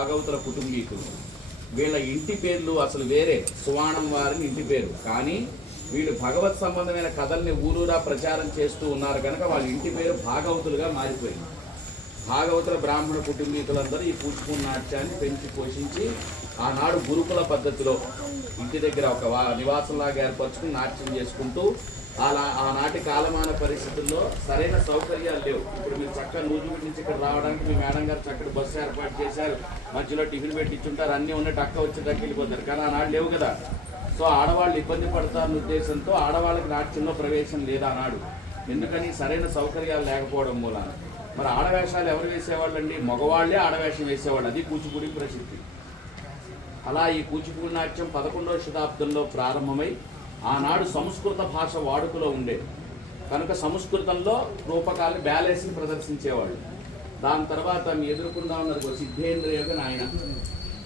భాగవతుల కుటుంబీకులు. వీళ్ళ ఇంటి పేర్లు అసలు వేరే, సువాణం వారిని ఇంటి పేరు. కానీ వీళ్ళు భగవత్ సంబంధమైన కథల్ని ఊరూరా ప్రచారం చేస్తూ ఉన్నారు కనుక వాళ్ళ ఇంటి పేరు భాగవతులుగా మారిపోయింది. భాగవతుల బ్రాహ్మణ కుటుంబీకులందరూ ఈ కూచిపూడి నాట్యాన్ని పెంచి పోషించి ఆనాడు గురుకుల పద్ధతిలో ఇంటి దగ్గర ఒక నివాసంలాగా ఏర్పరచుకుని నాట్యం చేసుకుంటూ ఆనాటి కాలమాన పరిస్థితుల్లో సరైన సౌకర్యాలు లేవు. ఇప్పుడు మీరు చక్కగా నూజివీడు నుంచి ఇక్కడ రావడానికి మీ మేడం గారు చక్కటి బస్సు ఏర్పాటు చేశారు, మధ్యలో టిఫిన్ పెట్టించుంటారు, అన్నీ ఉన్నట్టు అక్క వచ్చేదాకా వెళ్ళిపోతారు. కానీ ఆనాడు లేవు కదా. సో ఆడవాళ్ళు ఇబ్బంది పడతారన్న ఉద్దేశంతో ఆడవాళ్ళకి నాట్యంలో ప్రవేశం లేదు ఆనాడు. ఎందుకని? సరైన సౌకర్యాలు లేకపోవడం మూలాన. మరి ఆడవేషాలు ఎవరు వేసేవాళ్ళండి? మగవాళ్లే ఆడవేషం వేసేవాళ్ళు. అది కూచిపూడి ప్రసిద్ధి. అలా ఈ కూచిపూడి నాట్యం 11వ శతాబ్దంలో ప్రారంభమై ఆనాడు సంస్కృత భాష వాడుకలో ఉండేది కనుక సంస్కృతంలో రూపకాలను బ్యాలెన్స్ని ప్రదర్శించేవాళ్ళు. దాని తర్వాత మీ ఎదుర్కొందా ఉన్నారు సిద్ధేంద్ర యోగ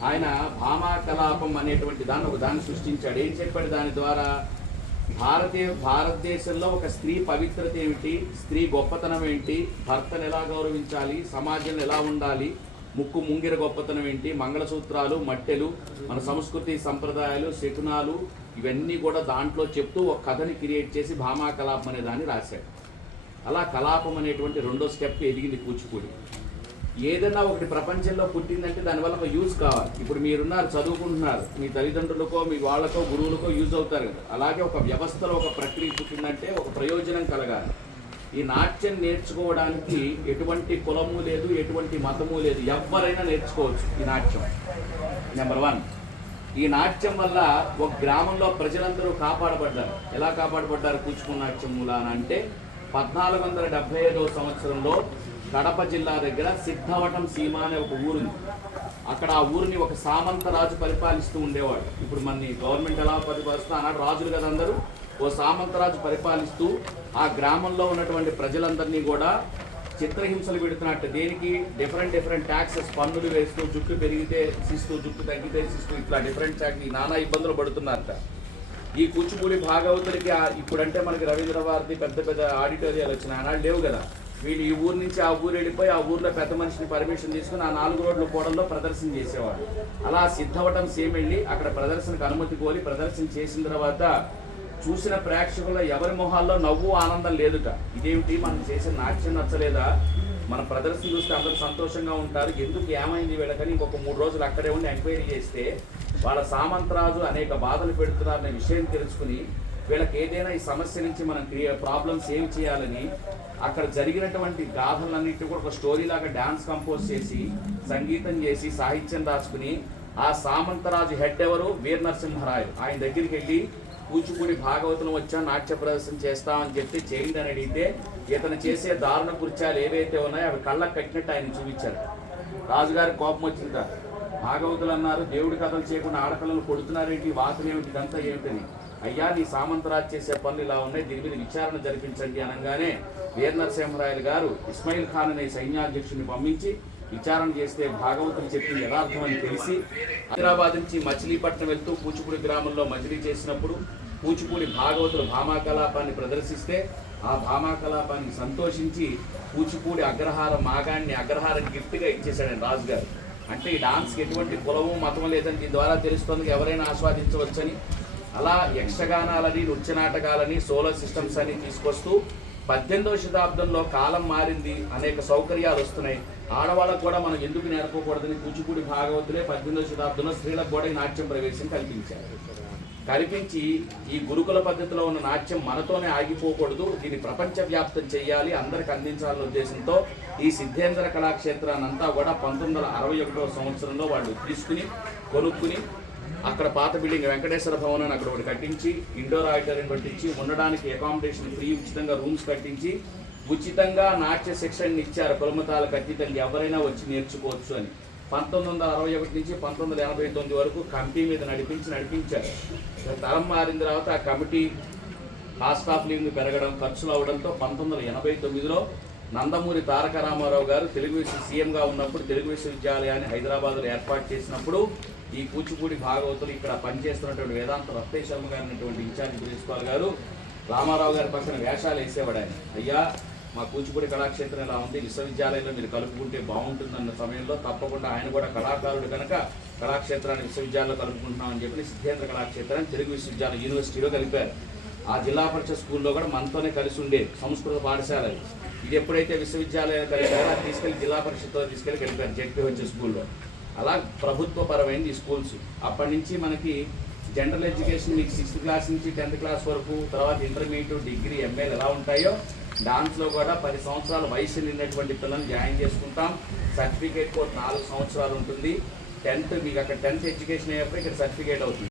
ఆయన భామా కలాపం అనేటువంటి దాన్ని సృష్టించాడు. ఏం చెప్పాడు దాని ద్వారా? భారతదేశంలో ఒక స్త్రీ పవిత్రత ఏమిటి, స్త్రీ గొప్పతనం ఏంటి, భర్తను ఎలా గౌరవించాలి, సమాజంలో ఎలా ఉండాలి, ముక్కు ముంగిర గొప్పతనం ఏంటి, మంగళసూత్రాలు, మట్టెలు, మన సంస్కృతి సంప్రదాయాలు, శకునాలు, ఇవన్నీ కూడా దాంట్లో చెప్తూ ఒక కథని క్రియేట్ చేసి భామా కలాపం అనే దాన్ని రాశాడు. అలా కలాపం అనేటువంటి రెండో స్టెప్ ఎదిగింది కూచిపూడి. ఏదైనా ఒకటి ప్రపంచంలో పుట్టిందంటే దానివల్ల ఒక యూజ్ కావాలి. ఇప్పుడు మీరున్నారు, చదువుకుంటున్నారు, మీ తల్లిదండ్రులకో మీ వాళ్ళకో గురువులకో యూజ్ అవుతారు కదా. అలాగే ఒక వ్యవస్థలో ఒక ప్రక్రియ పుట్టిందంటే ఒక ప్రయోజనం కలగాలి. ఈ నాట్యం నేర్చుకోవడానికి ఎటువంటి కులము లేదు, ఎటువంటి మతము లేదు, ఎవరైనా నేర్చుకోవచ్చు ఈ నాట్యం. నెంబర్ 1, ఈ నాట్యం వల్ల ఒక గ్రామంలో ప్రజలందరూ కాపాడబడ్డారు. ఎలా కాపాడబడ్డారు కూచిపూడి నాట్యం మూలాన అంటే 1475వ సంవత్సరంలో కడప జిల్లా దగ్గర సిద్ధవటం సీమ అనే ఒక ఊరుంది. అక్కడ ఆ ఊరిని ఒక సామంతరాజు పరిపాలిస్తూ ఉండేవాడు. ఇప్పుడు మన గవర్నమెంట్ ఎలా పరిపాలిస్తూ ఆనాడు రాజులు కదా అందరూ, ఓ సామంతరాజు పరిపాలిస్తూ ఆ గ్రామంలో ఉన్నటువంటి ప్రజలందరినీ కూడా చిత్రహింసలు పెడుతున్నట్టు. దేనికి? డిఫరెంట్ ట్యాక్సెస్, పన్నులు వేస్తూ, జుట్టు పెరిగితే శిస్తూ, జుట్టు తగ్గితే శిస్తూ, ఇట్లా డిఫరెంట్ ట్యాక్స్ నానా ఇబ్బందులు పడుతున్నారట. ఈ కూచిపూడి భాగవతులకి ఇప్పుడంటే మనకి రవీంద్ర భారతి పెద్ద ఆడిటోరియాలు వచ్చినాయి, ఆనాడు లేవు కదా. వీళ్ళు ఈ ఊరు నుంచి ఆ ఊరు వెళ్ళిపోయి ఆ ఊర్లో పెద్ద మనిషిని పర్మిషన్ తీసుకుని ఆ 4 రోడ్ల కూడల్లో ప్రదర్శన చేసేవాడు. అలా సిద్ధవటం సేమ్ వెళ్ళి అక్కడ ప్రదర్శనకు అనుమతి కోరి ప్రదర్శన చేసిన తర్వాత చూసిన ప్రేక్షకుల్లో ఎవరి మొహాల్లో నవ్వు ఆనందం లేదుట. ఇదేమిటి, మనం చేసిన నాట్యం నచ్చలేదా? మన ప్రదర్శన చూస్తే అందరూ సంతోషంగా ఉంటారు, ఎందుకు ఏమైంది వీళ్ళకని ఇంకొక 3 రోజులు అక్కడే ఉండి ఎంక్వైరీ చేస్తే వాళ్ళ సామంతరాజు అనేక బాధలు పెడుతున్నారనే విషయం తెలుసుకుని వీళ్ళకి ఏదైనా ఈ సమస్య నుంచి మనం ప్రాబ్లమ్స్ ఏం చేయాలని అక్కడ జరిగినటువంటి గాథలన్నింటినీ కూడా ఒక స్టోరీ లాగా డ్యాన్స్ కంపోజ్ చేసి సంగీతం చేసి సాహిత్యం రాసుకుని ఆ సామంతరాజు హెడ్ ఎవరు? వీర నరసింహరాయలు. ఆయన దగ్గరికి వెళ్ళి కూచిపూడి భాగవతం వచ్చా నాట్య ప్రదర్శన చేస్తామని చెప్పి చేయండి అని అడిగితే ఇతను చేసే దారుణ కృత్యాలు ఏవైతే ఉన్నాయో అవి కళ్ళకు కట్టినట్టు ఆయన చూపించారు. రాజుగారి కోపం వచ్చిందా? భాగవతులు అన్నారు దేవుడి కథలు చేయకుండా ఆడపిల్లలు కొడుతున్నారేంటి, వాతనేమిటి, ఇదంతా ఏమిటని. అయ్యా, నీ సామంతరాజు చేసే పనులు ఇలా ఉన్నాయి, దీని మీద విచారణ జరిపించండి అనగానే వీర నరసింహరాయలు గారు ఇస్మాయిల్ ఖాన్ అనే సైన్యాధ్యక్షుడిని పంపించి విచారణ చేస్తే భాగవతులు చెప్పింది యథార్థం అని తెలిసి హైదరాబాద్ నుంచి మచిలీపట్నం వెళ్తూ కూచిపూడి గ్రామంలో మజిలీ చేసినప్పుడు కూచిపూడి భాగవతులు భామా కలాపాన్ని ప్రదర్శిస్తే ఆ భామా కలాపాన్ని సంతోషించి కూచిపూడి అగ్రహారం గిఫ్ట్గా ఇచ్చేశాడని రాజుగారు. అంటే ఈ డాన్స్కి ఎటువంటి కులము మతం లేదని దీని ద్వారా తెలుస్తుంది, ఎవరైనా ఆస్వాదించవచ్చని. అలా యక్షగానాలని, నృత్య నాటకాలని, సోలార్ సిస్టమ్స్ అని తీసుకొస్తూ 18వ శతాబ్దంలో కాలం మారింది, అనేక సౌకర్యాలు వస్తున్నాయి. ఆడవాళ్ళకు కూడా మనం ఎందుకు నేర్పకూడదని కూచిపూడి భాగవతులే 18వ శతాబ్దంలో స్త్రీలకు కూడా ఈ నాట్యం ప్రవేశం కల్పించి ఈ గురుకుల పద్ధతిలో ఉన్న నాట్యం మనతోనే ఆగిపోకూడదు, దీన్ని ప్రపంచవ్యాప్తం చేయాలి, అందరికి అందించాలనే ఉద్దేశంతో ఈ సిద్ధేంద్ర కళాక్షేత్రాన్ని అంతా కూడా 1961వ సంవత్సరంలో వాళ్ళు తీసుకుని కొనుక్కుని అక్కడ పాత బిల్డింగ్ వెంకటేశ్వర భవన్ అని అక్కడ ఒకటి కట్టించి ఇండోర్ ఆడిటోరియం కట్టించి ఉండడానికి అకామిడేషన్ ఫ్రీ, ఉచితంగా రూమ్స్ కట్టించి ఉచితంగా నాట్య శిక్షణ ఇచ్చారు. కులమతాలకు అతీతంగా ఎవరైనా వచ్చి నేర్చుకోవచ్చు అని. 1961 నుంచి 1989 వరకు కమిటీ మీద నడిపించారు. తరం మారిన తర్వాత ఆ కమిటీ కాస్ట్ ఆఫ్ లివింగ్ పెరగడం, ఖర్చులు అవడంతో 1989లో నందమూరి తారక రామారావు గారు తెలుగు సీఎంగా ఉన్నప్పుడు తెలుగు విశ్వవిద్యాలయాన్ని హైదరాబాద్లో ఏర్పాటు చేసినప్పుడు ఈ కూచిపూడి భాగవతులు ఇక్కడ పనిచేస్తున్నటువంటి వేదాంత రత్తే శర్మ గారు అనేటువంటి ఇన్ఛార్జి ప్రిన్సిపాల్ గారు రామారావు గారి పక్కన వేషాలు వేసేవాడు. ఆయన అయ్యా మా కూచిపూడి కళాక్షేత్రం ఇలా ఉంది, విశ్వవిద్యాలయంలో మీరు కలుపుకుంటే బాగుంటుందన్న సమయంలో తప్పకుండా ఆయన కూడా కళాకారుడు కనుక కళాక్షేత్రాన్ని విశ్వవిద్యాలయంలో కలుపుకుంటున్నామని చెప్పి సిద్ధేంద్ర కళాక్షేత్రాన్ని తెలుగు విశ్వవిద్యాలయం యూనివర్సిటీలో కలిపారు. ఆ జిల్లా పరిషత్ స్కూల్లో కూడా మనతోనే కలిసి ఉండేది సంస్కృత పాఠశాల. ఇది ఎప్పుడైతే విశ్వవిద్యాలయం కలిపారో అది తీసుకెళ్లి జిల్లా పరిషత్తో తీసుకెళ్లి కలిపారు జెడ్పీహెచ్ స్కూల్లో. అలా ప్రభుత్వపరమైంది ఈ స్కూల్స్. అప్పటి నుంచి మనకి జనరల్ ఎడ్యుకేషన్ మీకు 6th క్లాస్ నుంచి 10th క్లాస్ వరకు, తర్వాత ఇంటర్మీడియట్, డిగ్రీ, ఎంఏలు ఎలా ఉంటాయో దాంట్లో కూడా 10 సంవత్సరాల వయసు నిన్నటువంటి పిల్లల్ని జాయిన్ చేసుకుంటాం. సర్టిఫికేట్ కోర్స్ 4 సంవత్సరాలు ఉంటుంది. 10th మీకు అక్కడ 10th ఎడ్యుకేషన్ అయ్యేప్పుడు ఇక్కడ సర్టిఫికేట్ అవుతుంది.